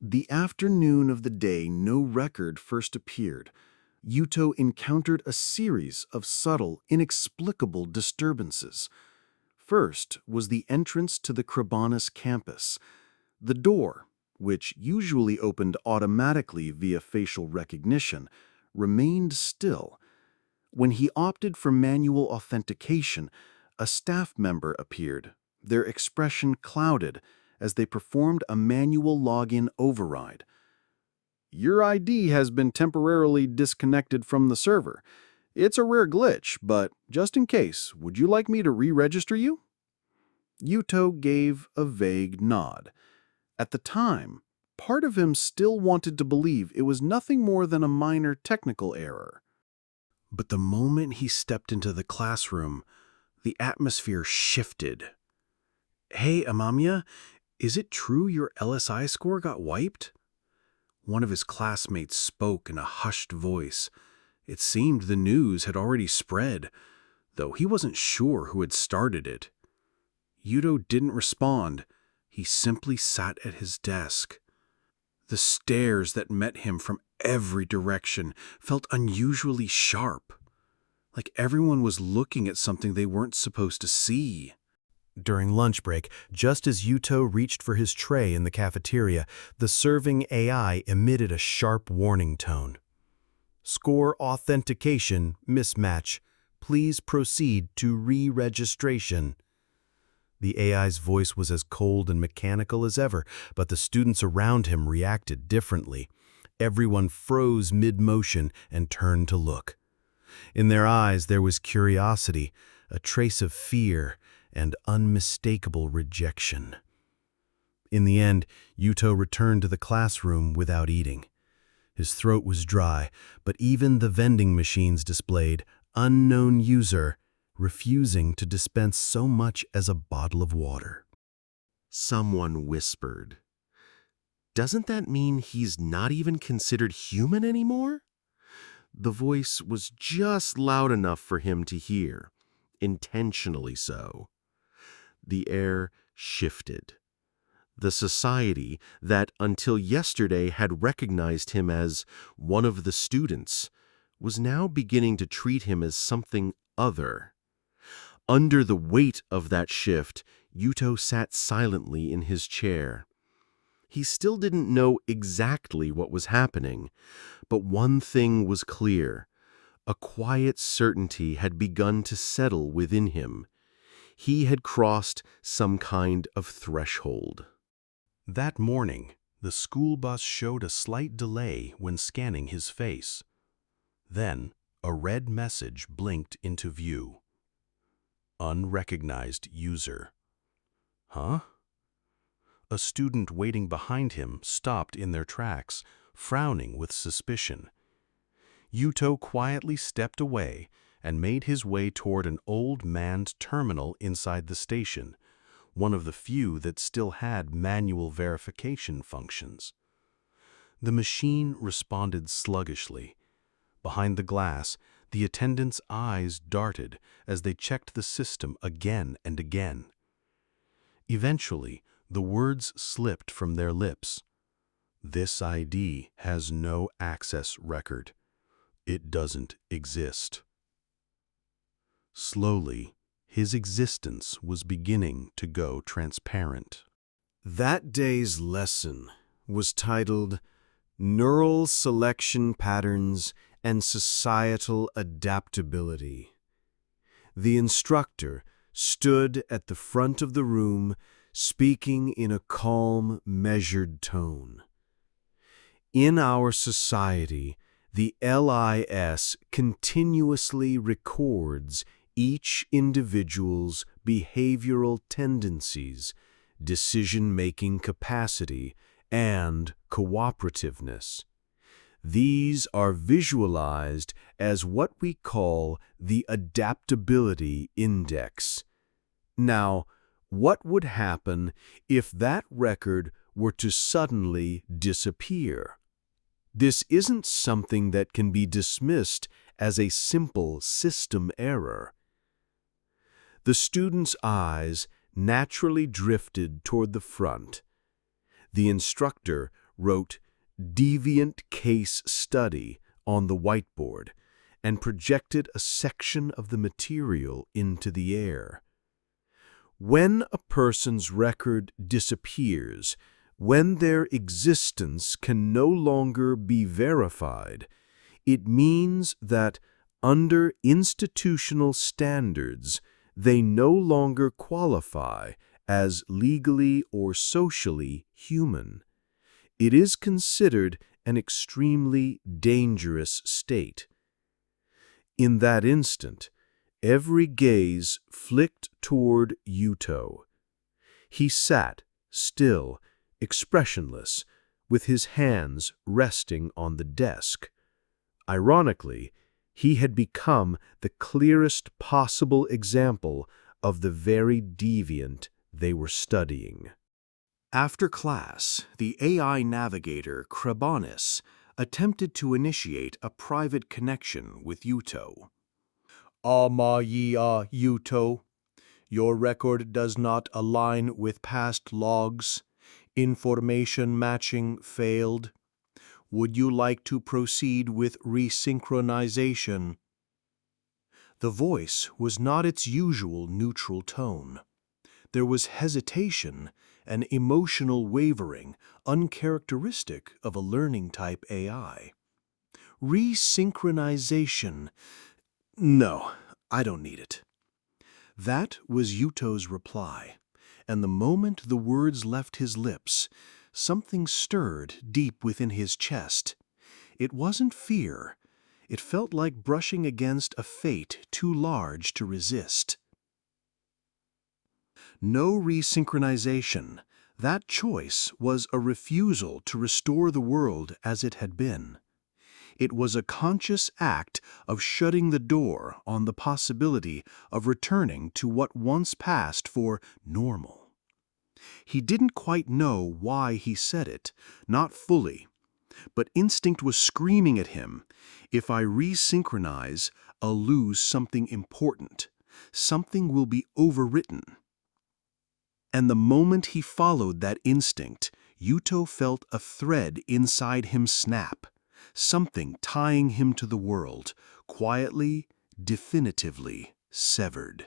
The afternoon of the day no record first appeared, Yuto encountered a series of subtle, inexplicable disturbances. First was the entrance to the Krabanis campus. The door, which usually opened automatically via facial recognition, remained still. When he opted for manual authentication, a staff member appeared, their expression clouded as they performed a manual login override. Your ID has been temporarily disconnected from the server. It's a rare glitch, but just in case, would you like me to re-register you? Yuto gave a vague nod. At the time, part of him still wanted to believe it was nothing more than a minor technical error. But the moment he stepped into the classroom, the atmosphere shifted. "Hey, Amamiya, is it true your LSI score got wiped?" One of his classmates spoke in a hushed voice. It seemed the news had already spread, though he wasn't sure who had started it. Yuto didn't respond. He simply sat at his desk. The stares that met him from every direction felt unusually sharp, like everyone was looking at something they weren't supposed to see. During lunch break, just as Yuto reached for his tray in the cafeteria, the serving AI emitted a sharp warning tone. "Score authentication mismatch. Please proceed to re-registration." The AI's voice was as cold and mechanical as ever, but the students around him reacted differently. Everyone froze mid-motion and turned to look. In their eyes there was curiosity, a trace of fear, and unmistakable rejection. In the end, Yuto returned to the classroom without eating. His throat was dry, but even the vending machines displayed "unknown user," refusing to dispense so much as a bottle of water. Someone whispered, "Doesn't that mean he's not even considered human anymore?" The voice was just loud enough for him to hear, intentionally so. The air shifted. The society that until yesterday had recognized him as one of the students was now beginning to treat him as something other. Under the weight of that shift, Yuto sat silently in his chair. He still didn't know exactly what was happening, but one thing was clear. A quiet certainty had begun to settle within him. He had crossed some kind of threshold. That morning, the school bus showed a slight delay when scanning his face. Then, a red message blinked into view. Unrecognized user. Huh? A student waiting behind him stopped in their tracks, frowning with suspicion. Yuto quietly stepped away and made his way toward an old manned terminal inside the station, one of the few that still had manual verification functions. The machine responded sluggishly. Behind the glass, the attendants' eyes darted as they checked the system again and again. Eventually, the words slipped from their lips. "This ID has no access record. It doesn't exist." Slowly, his existence was beginning to go transparent. That day's lesson was titled Neural Selection Patterns and Societal Adaptability. The instructor stood at the front of the room, speaking in a calm, measured tone. In our society, the L.I.S. continuously records each individual's behavioral tendencies, decision-making capacity, and cooperativeness. These are visualized as what we call the Adaptability Index. Now, what would happen if that record were to suddenly disappear? This isn't something that can be dismissed as a simple system error. The student's eyes naturally drifted toward the front. The instructor wrote "deviant case study" on the whiteboard and projected a section of the material into the air. When a person's record disappears, when their existence can no longer be verified, it means that, under institutional standards, they no longer qualify as legally or socially human. It is considered an extremely dangerous state. In that instant, every gaze flicked toward Yuto. He sat, still, expressionless, with his hands resting on the desk. Ironically, he had become the clearest possible example of the very deviant they were studying. After class, the AI navigator Krabonis attempted to initiate a private connection with Yuto. Amamiya, Yuto, your record does not align with past logs. Information matching failed. Would you like to proceed with resynchronization? The voice was not its usual neutral tone. There was hesitation and emotional wavering uncharacteristic of a learning-type AI. Resynchronization. No, I don't need it. That was Yuto's reply, and the moment the words left his lips, something stirred deep within his chest. It wasn't fear. It felt like brushing against a fate too large to resist. No resynchronization. That choice was a refusal to restore the world as it had been. It was a conscious act of shutting the door on the possibility of returning to what once passed for normal. He didn't quite know why he said it, not fully, but instinct was screaming at him, if I resynchronize, I'll lose something important. Something will be overwritten. And the moment he followed that instinct, Yuto felt a thread inside him snap, something tying him to the world, quietly, definitively severed.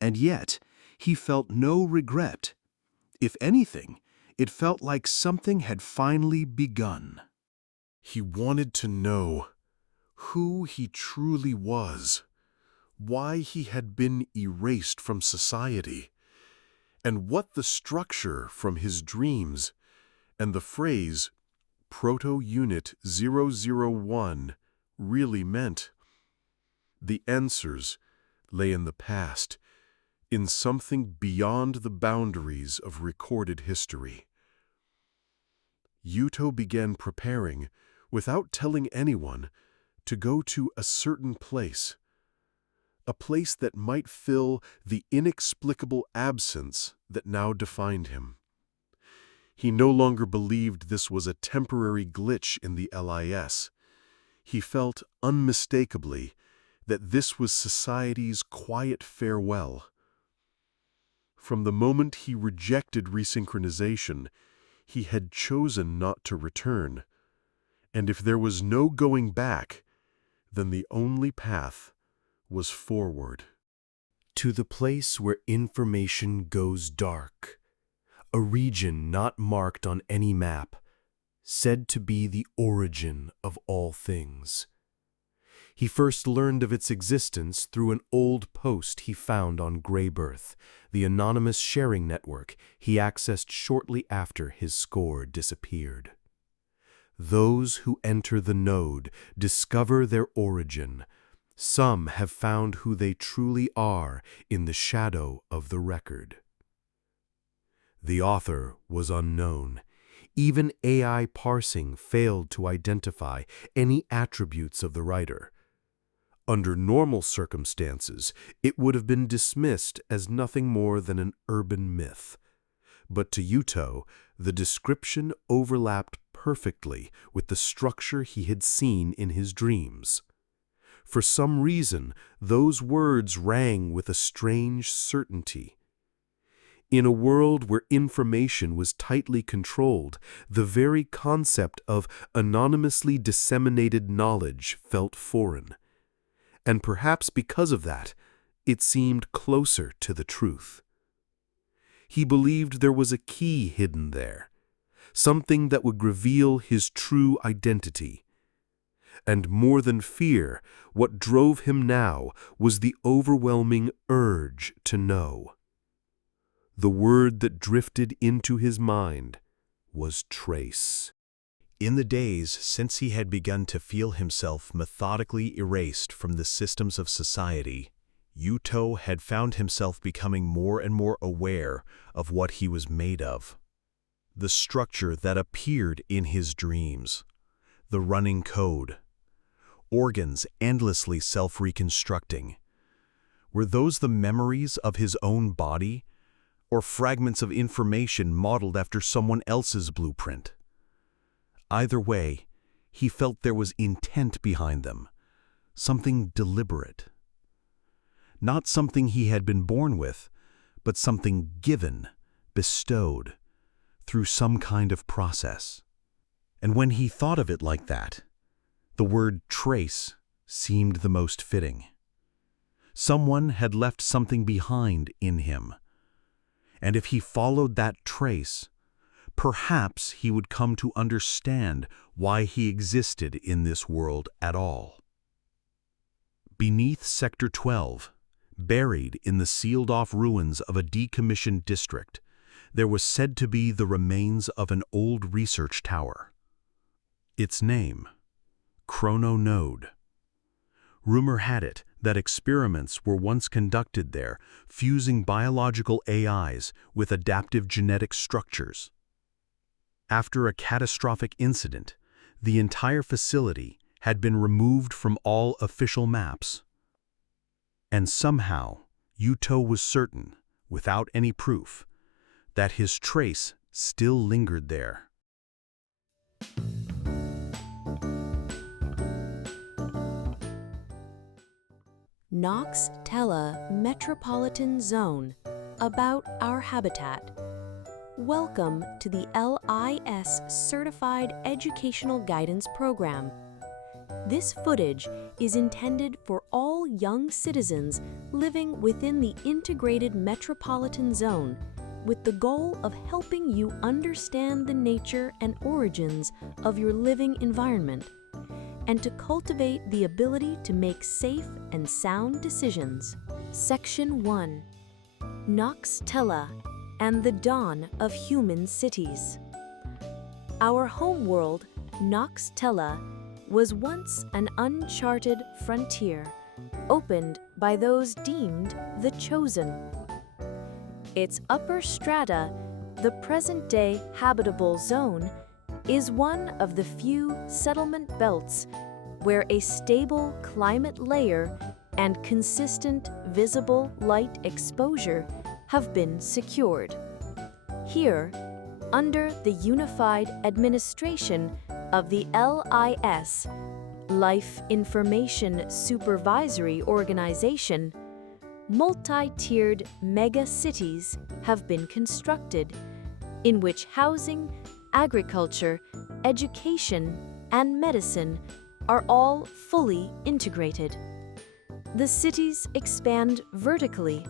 And yet, he felt no regret. If anything, it felt like something had finally begun. He wanted to know who he truly was, why he had been erased from society, and what the structure from his dreams and the phrase Proto Unit 001 really meant. The answers lay in the past, in something beyond the boundaries of recorded history. Yuto began preparing, without telling anyone, to go to a certain place. A place that might fill the inexplicable absence that now defined him. He no longer believed this was a temporary glitch in the L.I.S. He felt unmistakably that this was society's quiet farewell. From the moment he rejected resynchronization, he had chosen not to return. And if there was no going back, then the only path was forward. To the place where information goes dark, a region not marked on any map, said to be the origin of all things. He first learned of its existence through an old post he found on Greybirth, the anonymous sharing network he accessed shortly after his score disappeared. Those who enter the node discover their origin. Some have found who they truly are in the shadow of the record. The author was unknown. Even AI parsing failed to identify any attributes of the writer. Under normal circumstances, it would have been dismissed as nothing more than an urban myth. But to Yuto, the description overlapped perfectly with the structure he had seen in his dreams. For some reason, those words rang with a strange certainty. In a world where information was tightly controlled, the very concept of anonymously disseminated knowledge felt foreign. And perhaps because of that, it seemed closer to the truth. He believed there was a key hidden there, something that would reveal his true identity. And more than fear, what drove him now was the overwhelming urge to know. The word that drifted into his mind was trace. In the days since he had begun to feel himself methodically erased from the systems of society, Yuto had found himself becoming more and more aware of what he was made of. The structure that appeared in his dreams, the running code, organs endlessly self-reconstructing. Were those the memories of his own body, or fragments of information modeled after someone else's blueprint? Either way, he felt there was intent behind them, something deliberate. Not something he had been born with, but something given, bestowed, through some kind of process. And when he thought of it like that, the word trace seemed the most fitting. Someone had left something behind in him. And if he followed that trace, perhaps he would come to understand why he existed in this world at all. Beneath Sector 12, buried in the sealed-off ruins of a decommissioned district, there was said to be the remains of an old research tower. Its name, Chrono Node. Rumor had it that experiments were once conducted there, fusing biological AIs with adaptive genetic structures. After a catastrophic incident, the entire facility had been removed from all official maps. And somehow, Yuto was certain, without any proof, that his trace still lingered there. Nox Tella Metropolitan Zone, about our habitat. Welcome to the L.I.S. Certified Educational Guidance Program. This footage is intended for all young citizens living within the integrated metropolitan zone, with the goal of helping you understand the nature and origins of your living environment, and to cultivate the ability to make safe and sound decisions. Section 1. Nox Tella and the Dawn of Human Cities. Our homeworld, Nox Tella, was once an uncharted frontier, opened by those deemed the chosen. Its upper strata, the present-day habitable zone, is one of the few settlement belts where a stable climate layer and consistent visible light exposure have been secured. Here, under the unified administration of the L.I.S, Life Information Supervisory Organization, multi-tiered mega-cities have been constructed, in which housing, agriculture, education, and medicine are all fully integrated. The cities expand vertically.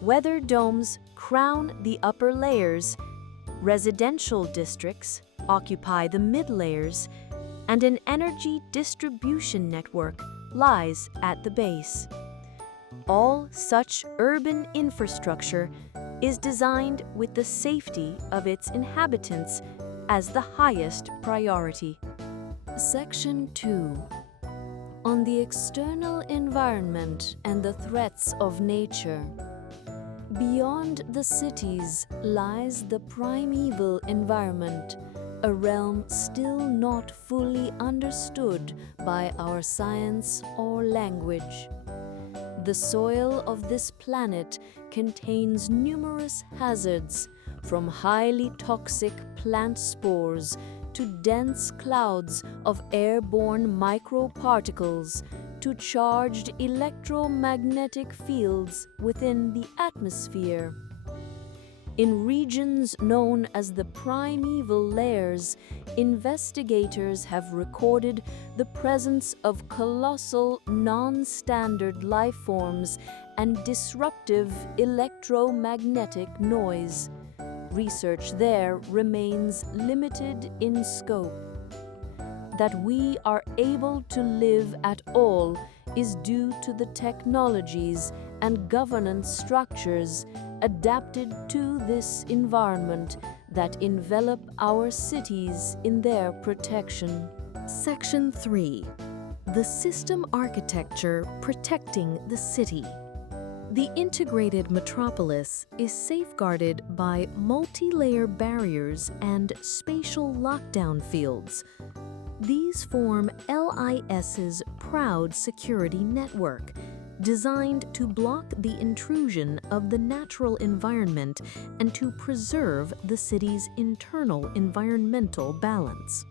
Weather domes crown the upper layers, residential districts occupy the mid-layers, and an energy distribution network lies at the base. All such urban infrastructure is designed with the safety of its inhabitants as the highest priority. Section 2. On the external environment and the threats of nature. Beyond the cities lies the primeval environment, a realm still not fully understood by our science or language. The soil of this planet contains numerous hazards, from highly toxic plant spores to dense clouds of airborne microparticles to charged electromagnetic fields within the atmosphere. In regions known as the primeval layers, investigators have recorded the presence of colossal, non-standard life forms and disruptive electromagnetic noise. Research there remains limited in scope. That we are able to live at all is due to the technologies and governance structures adapted to this environment that envelop our cities in their protection. Section 3. The system architecture protecting the city. The integrated metropolis is safeguarded by multi-layer barriers and spatial lockdown fields. These form L.I.S's proud security network, designed to block the intrusion of the natural environment and to preserve the city's internal environmental balance.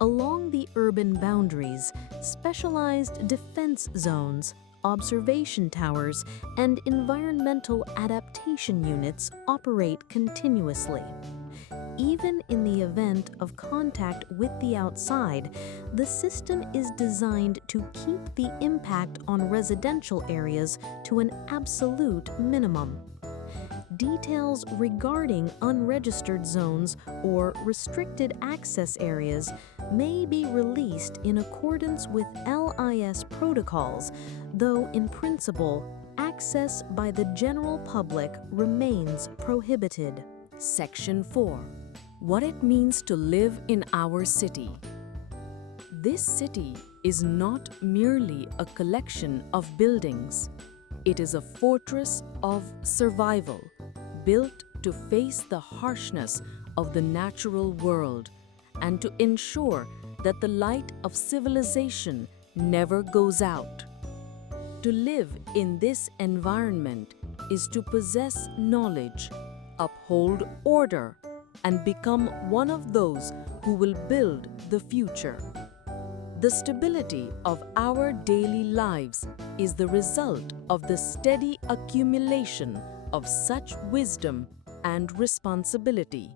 Along the urban boundaries, specialized defense zones, observation towers, and environmental adaptation units operate continuously. Even in the event of contact with the outside, the system is designed to keep the impact on residential areas to an absolute minimum. Details regarding unregistered zones or restricted access areas may be released in accordance with L.I.S. protocols, though in principle, access by the general public remains prohibited. Section 4. What it means to live in our city. This city is not merely a collection of buildings. It is a fortress of survival, built to face the harshness of the natural world and to ensure that the light of civilization never goes out. To live in this environment is to possess knowledge, uphold order, and become one of those who will build the future. The stability of our daily lives is the result of the steady accumulation of such wisdom and responsibility.